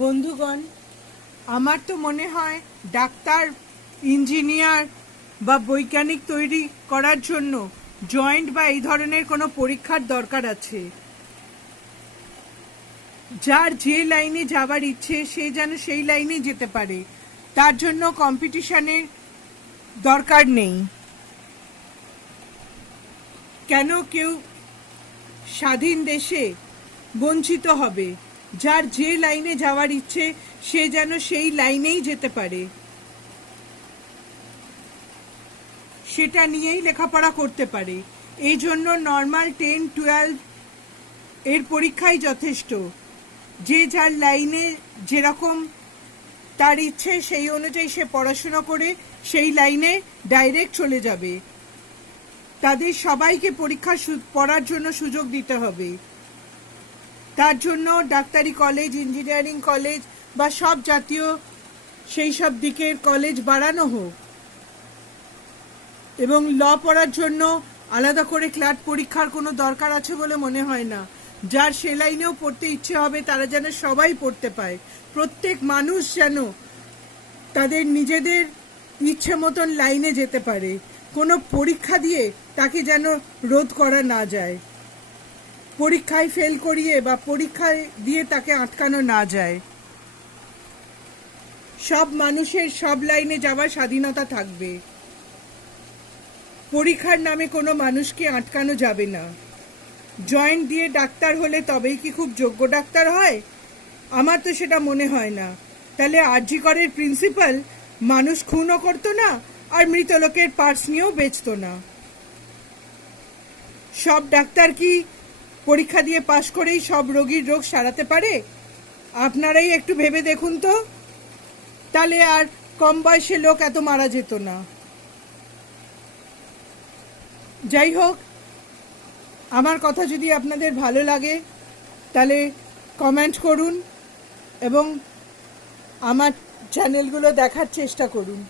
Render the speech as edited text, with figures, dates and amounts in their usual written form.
বন্ধুগণ, আমার তো মনে হয় ডাক্তার, ইঞ্জিনিয়ার বা বৈজ্ঞানিক তৈরি করার জন্য জয়েন্ট বা এই ধরনের কোনো পরীক্ষার দরকার আছে। যার যে লাইনে যাবার ইচ্ছে সে যেন সেই লাইনে যেতে পারে, তার জন্য কম্পিটিশনের দরকার নেই। কেন কেউ স্বাধীন দেশে বঞ্চিত হবে? যার যে লাইনে যাওয়ার ইচ্ছে সে যেন সেই লাইনেই যেতে পারে, সেটা নিয়েই লেখাপড়া করতে পারে। এই জন্য নর্মাল 10-12 এর পরীক্ষাই যথেষ্ট। যে যার লাইনে যেরকম তার ইচ্ছে সেই অনুযায়ী সে পড়াশুনো করে সেই লাইনে ডাইরেক্ট চলে যাবে। তাদের সবাইকে পরীক্ষা পড়ার জন্য সুযোগ দিতে হবে। তার জন্য ডাক্তারি কলেজ, ইঞ্জিনিয়ারিং কলেজ বা সব জাতীয় সেই সব দিকের কলেজ বাড়ানো হোক, এবং ল পড়ার জন্য আলাদা করে ক্লার্ক পরীক্ষার কোনো দরকার আছে বলে মনে হয় না। যার সে লাইনেও পড়তে ইচ্ছে হবে তারা যেন সবাই পড়তে পায়। প্রত্যেক মানুষ যেন তাদের নিজেদের ইচ্ছে মতন লাইনে যেতে পারে, কোনো পরীক্ষা দিয়ে তাকে যেন রোধ করা না যায়, পরীক্ষায় ফেল করিয়ে বা পরীক্ষায় দিয়ে তাকে আটকানো না যায়। সব মানুষের সব লাইনে যাওয়ার স্বাধীনতা থাকবে। পরীক্ষার নামে কোনো মানুষকে আটকানো যাবে না। জয়েন্ট দিয়ে ডাক্তার হলে তবেই কি খুব যোগ্য ডাক্তার হয়? আমার তো সেটা মনে হয় না। তাহলে আরজি করের প্রিন্সিপাল মানুষ খুনও করতো না, আর মৃত লোকের পার্স নিয়েও বেচতো না। সব ডাক্তার কি পরীক্ষা দিয়ে পাশ করেই সব রোগীর রোগ সারাতে পারে? আপনারাই একটু ভেবে দেখুন তো, তাহলে আর কম বয়সে লোক এত মারা যেত না। যাই হোক, আমার কথা যদি আপনাদের ভালো লাগে তাহলে কমেন্ট করুন এবং আমার চ্যানেলগুলো দেখার চেষ্টা করুন।